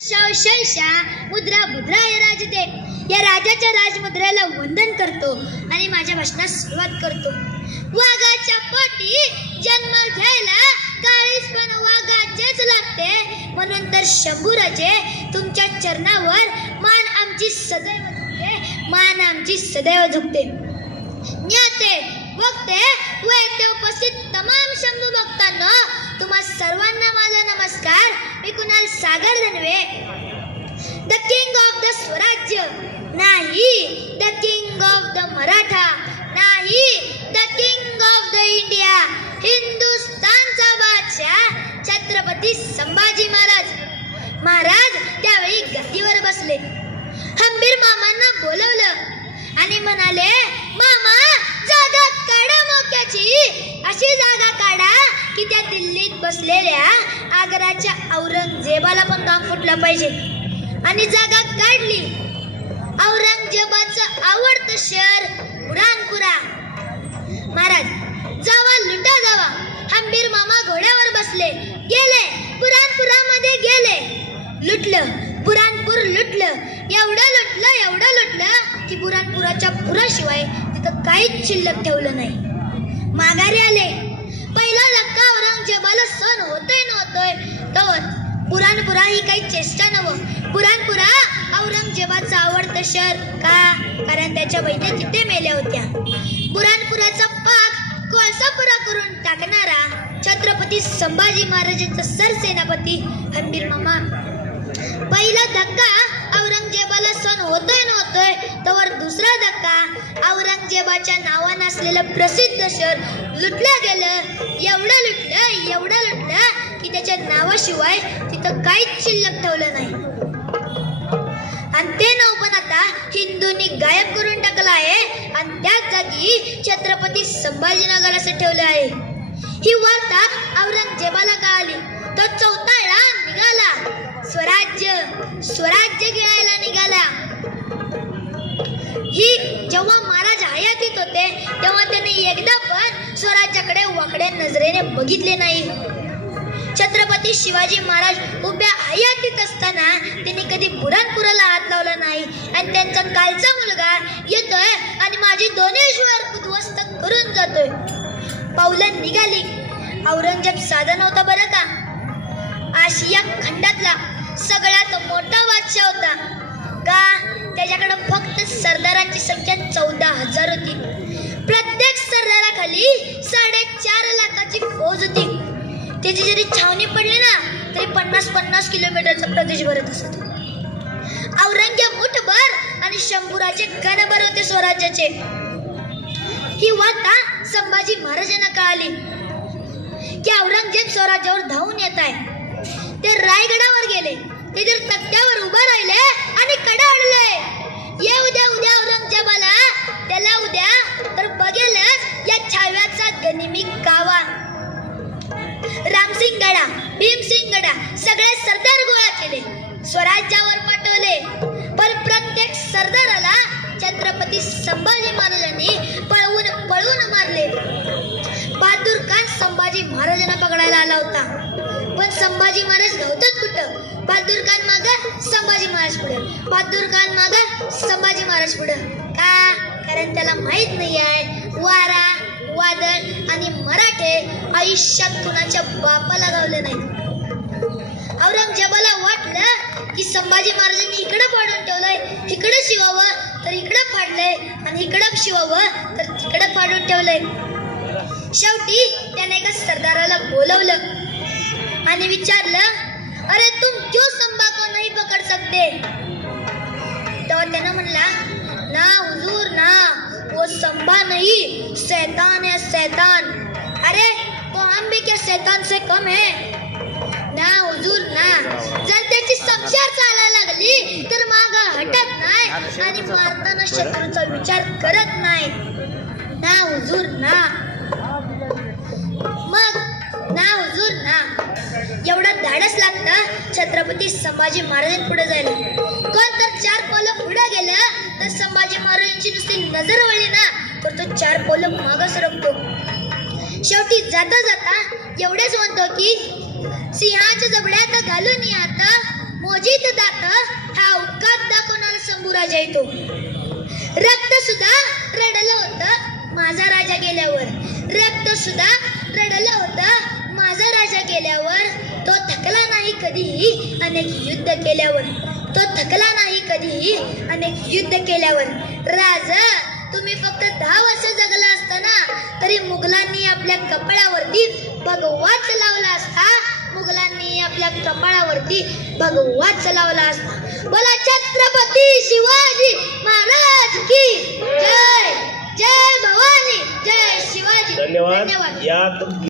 शैशा मुद्रा मुद्राय राजते या राजाच्या राजमुद्रेला वंदन करतो आणि माझ्या भाषणास सुरुवात करतो. वाघाच्या पोटी जन्म घ्यायला काळीस पण वाघाचेच लागते, म्हणून तर शंभूराजे तुमच्या चरणावर मान आमची सदैव झुकते, मान आमची सदैव झुकते. ज्ञाते वक्ते व येथे उपस्थित तमाम शंभू भक्तांनो, तुम्हा सर्वांना माझा नमस्कार. मी Kunal Sagar Dhanve. The king of the Swarajya नाही, the king of the Maratha नाही, the king of the India, हिंदुस्तानचा बादशाह छत्रपती संभाजी महाराज. महाराज त्यावेळी गादीवर बसले. हंबीर मामांना बोलवलं आणि म्हणाले, मामा जागा काढा मोक्याची, अशी जागा काढा की त्या दिल्लीत बसलेल्या आग्राच्या औरंगजेबाला पण काम फुटलं पाहिजे. आणि जागा काढली. औरंगजेबाचं आवडतं शहर बुरानपुरा. महाराज जावा लुटा जावा. हंबीर मामा घोड्यावर बसले, गेले बुरानपुरामध्ये गेले. लुटलं बुरानपूर, लुटलं. एवढं लुटलं की बुरानपुराच्या पुराशिवाय तिथं काहीच शिल्लक ठेवलं नाही. माघारी आले. पहिला धक्का औरंगजेबाला सहन होतोय नव्हतोय तर बुरानपुरा ही काही चेष्टा नव्हं. बुरानपुरा औरंगजेबाचं आवडतं शहर का? कारण त्याच्या बहिणी तिथे मेल्या होत्या. बुरानपुराचा पाक कोळसापुरा करून टाकणारा छत्रपती संभाजी महाराजांचा सरसेनापती हंबीर मामा. पहिला धक्का औरंगजेबाला सहन होतोय नव्हतोय तर दुसरा धक्का औरंगजेबाच्या नावानं असलेलं प्रसिद्ध शहर लुटलं गेलं. एवढं लुटलं की त्याच्या नावाशिवाय तिथं काहीच शिल्लक ठेवलं नाही. आणि ते नाव पण आता हिंदूंनी गायब करून टाकलं आहे आणि त्याच जागी छत्रपती संभाजीनगर असं ठेवलं आहे. ही वार्ता औरंगजेबाला कळाली. तो चौताळला निघाला. स्वराज्य गिळायला निघाला. ही जेव्हा महाराज हयातीत होते तेव्हा त्यांनी एकदा पण स्वराज्याकडे वाकड्या नजरेने बघितले नाही. छत्रपती शिवाजी महाराज उभ्या हयातीत असताना त्यांनी कधी बुरानपुराला हात लावला नाही. आणि त्यांचा कालचा मुलगा येतोय आणि माझी दोन्ही शहर उद्ध्वस्त करून जातोय. पावलं निघाली. औरंगजेब साधा नव्हता बरं का. आशिया खंडातला सगळ्यात मोठा बादशाह होता. का? त्याच्याकडे फक्त सरदारांची संख्या 14,000 होती. प्रत्येक सरदाराखाली 4.5 लाखाची फौज होती. त्याची जरी छावणी पडली ना तरी 50-50 किलोमीटरचा प्रदेश भरत असत. औरंगजेब मुठभर आणि शंभूराजे गणभर होते स्वराज्याचे. ही वार्ता संभाजी महाराजांना कळाली की औरंगजेब स्वराज्यावर धावून येत आहे. ते रायगडावर गेले. ते जर तक्त्यावर उभं राहिले आणि कडाडले, उद्या औरंगजेबाला, त्याला उद्या तर बघेलच या छाव्याचा गनिमी कावा. रामसिंगगडा, भीमसिंगगडा सगळे सरदार गोळा केले, स्वराज्यावर पाठवले. पण प्रत्येक सरदाराला छत्रपती संभाजी महाराजांनी पळवून मारले. बहादूर खान संभाजी महाराजांना पकडायला आला होता. पण संभाजी महाराज नव्हतं कुठं. बहादूर खान मागं, संभाजी महाराज पुढे. बहादूर खान मागं, संभाजी महाराज पुढे. का? कारण त्याला माहित नाही आहे वारा, वादळ आणि मराठे आयुष्यात कुणाच्या बापाला गावले नाही. औरंगजेबाला वाटलं की संभाजी महाराजांनी इकडं पाडून ठेवलंय, इकडं शिवावं तर इकडं पाडलंय आणि इकडं शिवावं तर तिकडं पाडून ठेवलंय. शेवटी त्याने एका सरदाराला बोलवलं आणि विचारलं, अरे तुम क्यों संभा को नहीं पकड़ सकते? तेव्हा त्यानं म्हणला, ना हुजूर ना, वो संभा नहीं, शैतान है शैतान. अरे तो हम भी क्या शैतान से कम है? ना हुजूर ना. जर त्याची समशार चालायला लागली तर मागं हटत नाही आणि मारताना शत्रूचा विचार करत नाही. ना हुजूर ना. मग ना हुजूर ना एवढं धाडस लागतं छत्रपती संभाजी महाराजांपुढे जायला. कोण तर 4 पावलं पुढे गेलं तर संभाजी महाराजांची नुसती नजर वळली ना तर तो 4 पावलं मागं सरकतो. शेवटी जाता जाता एवढेच म्हणतो की सिंहाच्या जबड्यात घालून आता मोजीत हा अवकात दाखवणारा शंभूराजा येतो. रक्त सुद्धा रडलं होतं माझा राजा गेल्यावर. रक्त सुद्धा रडलं होतं माझा राजा गेल्यावर. तो थकला नाही कधीही अनेक युद्ध केल्यावर. तो थकला नाही कधीही अनेक युद्ध केल्यावर. राजा तुम्ही फक्त 10 वर्ष जगला असताना तरी मुघलांनी आपल्या कपाळावरती भगवा चलावला असता. मुघलांनी आपल्या कपाळावरती भगवा चलावला असता. बोला छत्रपती शिवाजी महाराज की जय. जय भवानी, जय शिवाजी. धन्यवाद. या